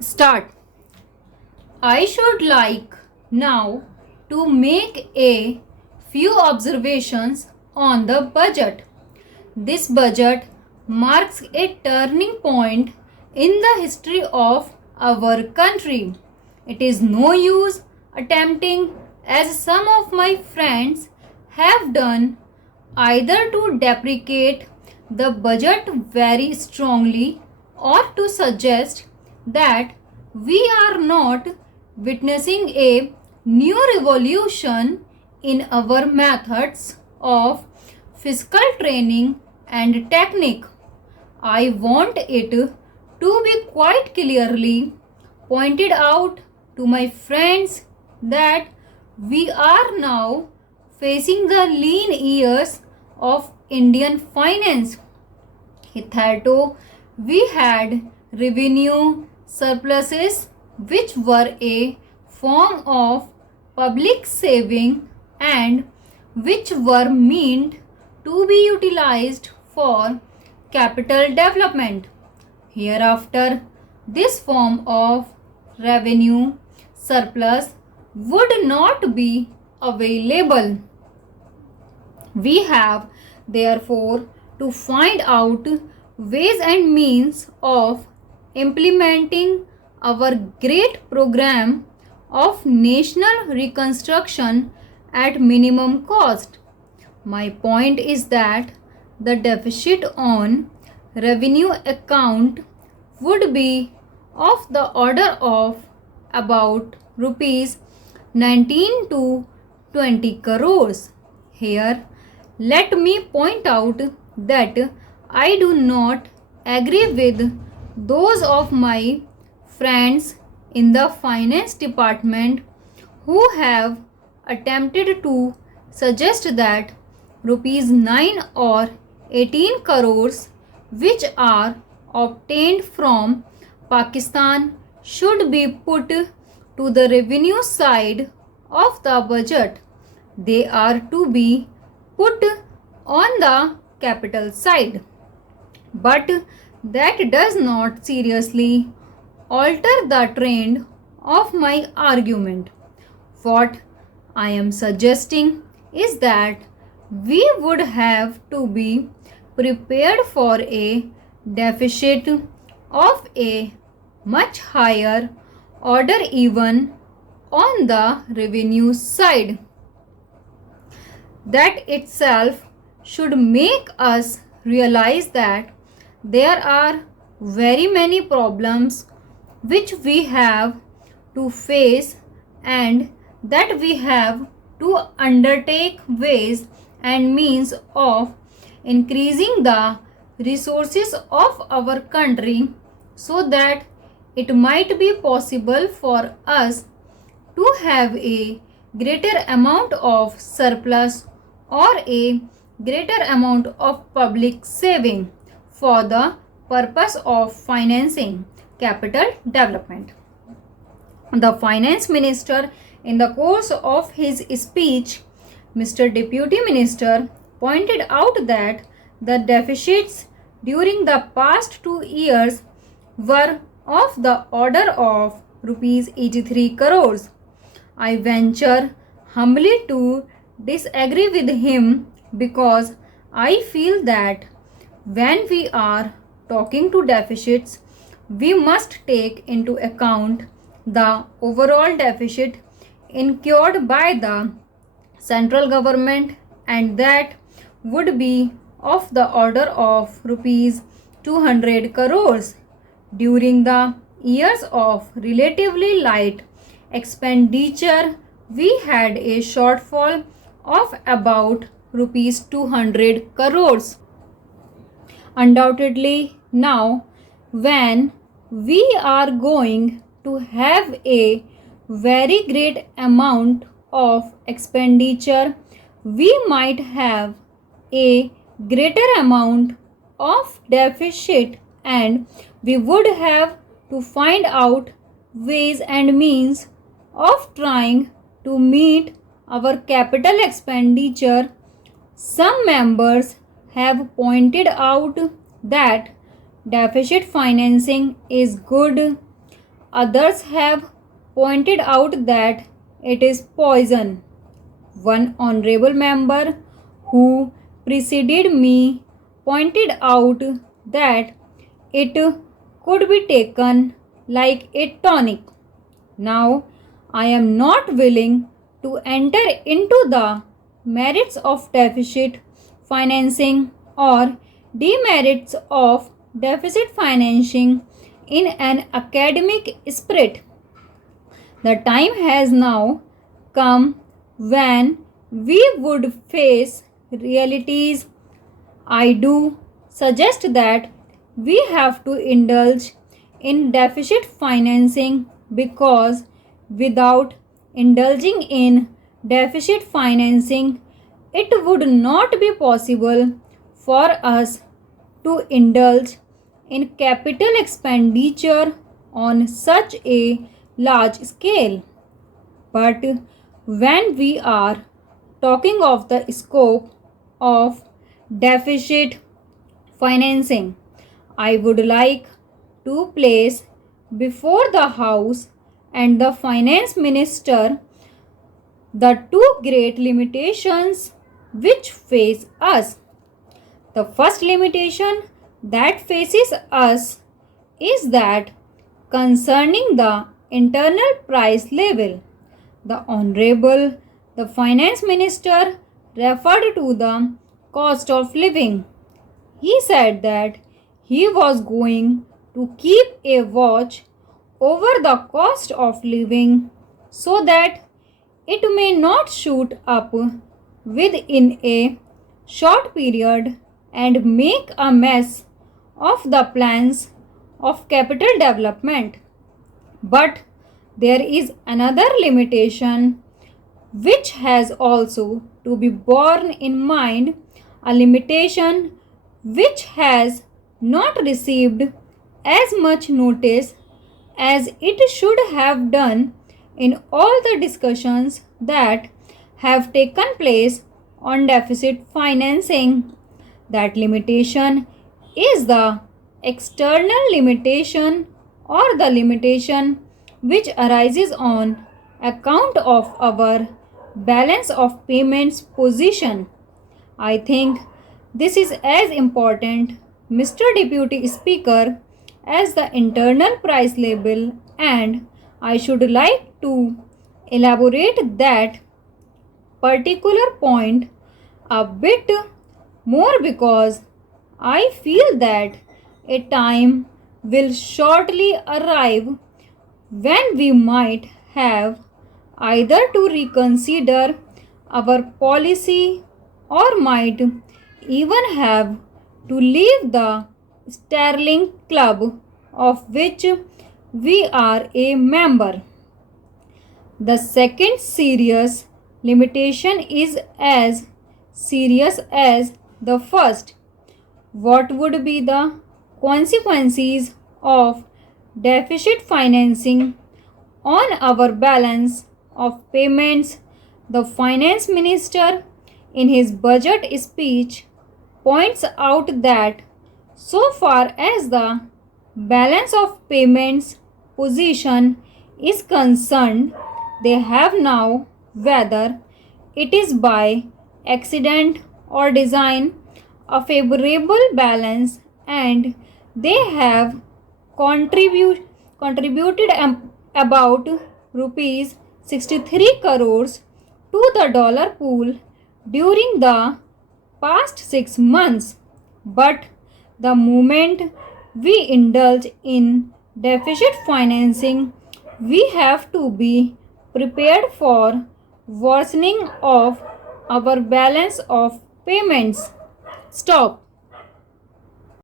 Start. I should like now to make a few observations on the budget. This budget marks a turning point in the history of our country. It is no use attempting, as some of my friends have done, either to deprecate the budget very strongly or to suggest that we are not witnessing a new revolution in our methods of fiscal training and technique. I want it to be quite clearly pointed out to my friends that we are now facing the lean years of Indian finance. Hitherto, we had revenue surpluses which were a form of public saving and which were meant to be utilized for capital development. Hereafter, this form of revenue surplus would not be available. We have therefore to find out ways and means of implementing our great program of national reconstruction at minimum cost. My point is that the deficit on revenue account would be of the order of about rupees 19 to 20 crores. Here, let me point out that I do not agree with those of my friends in the finance department who have attempted to suggest that rupees 9 or 18 crores which are obtained from Pakistan should be put to the revenue side of the budget. They are to be put on the capital side. But that does not seriously alter the trend of my argument. What I am suggesting is that we would have to be prepared for a deficit of a much higher order even on the revenue side. That itself should make us realize that there are very many problems which we have to face and that we have to undertake ways and means of increasing the resources of our country so that it might be possible for us to have a greater amount of surplus or a greater amount of public saving for the purpose of financing capital development. The finance minister, in the course of his speech, Mr. Deputy Minister, pointed out that the deficits during the past 2 years were of the order of rupees 83 crores. I venture humbly to disagree with him because I feel that when we are talking to deficits, we must take into account the overall deficit incurred by the central government, and that would be of the order of rupees 200 crores. During the years of relatively light expenditure, we had a shortfall of about rupees 200 crores. Undoubtedly, now when we are going to have a very great amount of expenditure, we might have a greater amount of deficit and we would have to find out ways and means of trying to meet our capital expenditure. Some members have pointed out that deficit financing is good. Others have pointed out that it is poison. One honorable member who preceded me pointed out that it could be taken like a tonic. Now, I am not willing to enter into the merits of deficit financing or demerits of deficit financing in an academic spirit. The time has now come when we would face realities. I do suggest that we have to indulge in deficit financing because without indulging in deficit financing, it would not be possible for us to indulge in capital expenditure on such a large scale. But when we are talking of the scope of deficit financing, I would like to place before the House and the Finance Minister the two great limitations which face us. The first limitation that faces us is that concerning the internal price level. The Honorable the Finance Minister referred to the cost of living. He said that he was going to keep a watch over the cost of living so that it may not shoot up within a short period and make a mess of the plans of capital development. But there is another limitation which has also to be borne in mind, a limitation which has not received as much notice as it should have done in all the discussions that have taken place on deficit financing. That limitation is the external limitation or the limitation which arises on account of our balance of payments position. I think this is as important, Mr. Deputy Speaker, as the internal price label, and I should like to elaborate that particular point a bit more because I feel that a time will shortly arrive when we might have either to reconsider our policy or might even have to leave the Sterling Club of which we are a member. The second serious limitation is as serious as the first. What would be the consequences of deficit financing on our balance of payments? The finance minister in his budget speech points out that so far as the balance of payments position is concerned, they have now, whether it is by accident or design, a favorable balance, and they have contributed about rupees 63 crores to the dollar pool during the past 6 months. But the moment we indulge in deficit financing, we have to be prepared for worsening of our balance of payments. Stop.